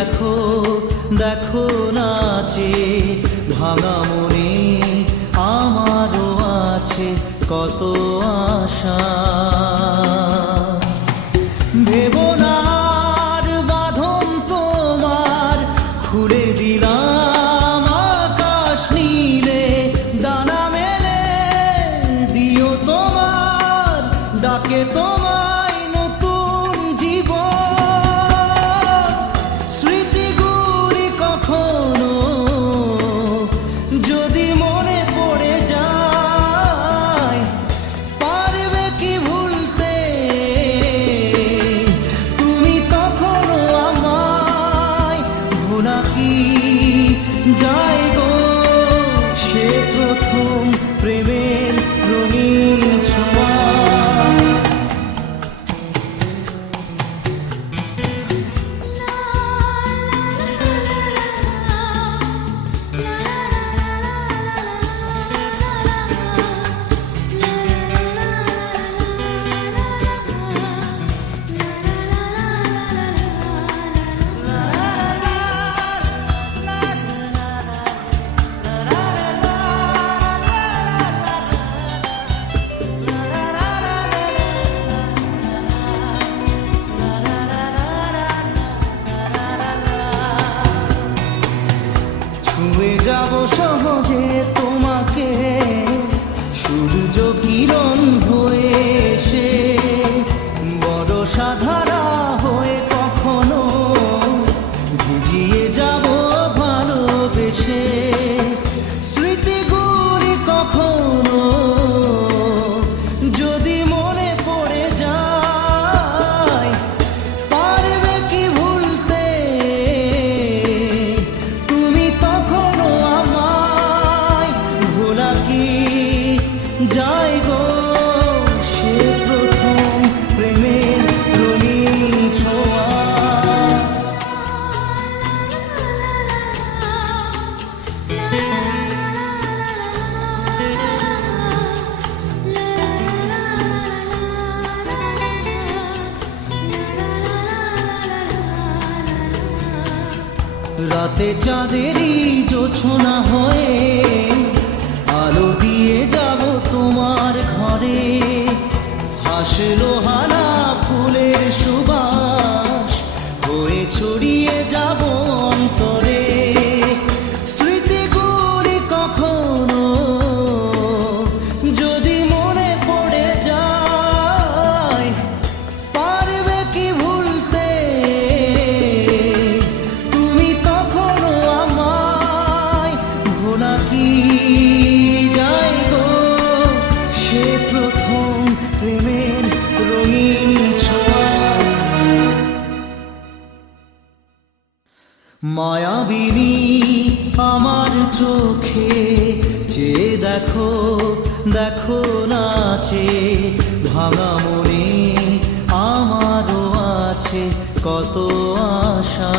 দেখো দেখো নাচে ভাঙা মনে আমারও আছে কত আশা। ভেবো না আর বাঁধন তোমার, খুলে দিলাম আকাশ নীলে, ডানা মেলে দিও তোমার ডাকে তোমায় নতুন জীবন। স্মৃতিগুলি কখনো যদি মনে পড়ে যায়, পারবে কি ভুলতে তুমি তখনো আমায়? ভোলা কি যায় গো সে প্রথম প্রেমের রঙিন ছোঁয়া। ছুঁয়ে যাব সহজে তোমাকে সূর্য কিরণ হয়ে এসে, বড় সাধারা হয়ে কখনো ভিজিয়ে যাব ভালোবেসে। স্মৃতিগুলি কখনো যদি মনে পড়ে যায়, পারবে কি ভুলতে তুমি তখনো আমায়? ভোলা কি যায় গো সে প্রথম প্রেমের রঙিন ছোঁয়া। রাতে চাঁদেরই জোছনা হয়ে আলো দিয়ে যাব তোমার ঘরে, হাসলো হানা ফুলের সুবাস হয়ে ছড়িয়ে যাব অন্তরে। স্মৃতিগুলি কখনো যদি মনে পড়ে যায়, পারবে কি ভুলতে তুমি তখনো আমায়? ভোলা কি যায় গো সে প্রথম প্রেমের রঙিন ছোঁয়া। মায়াবিনী আমার চোখে চেয়ে দেখো দেখো নাচে ভাঙা মনে আমারও আছে কত আশা।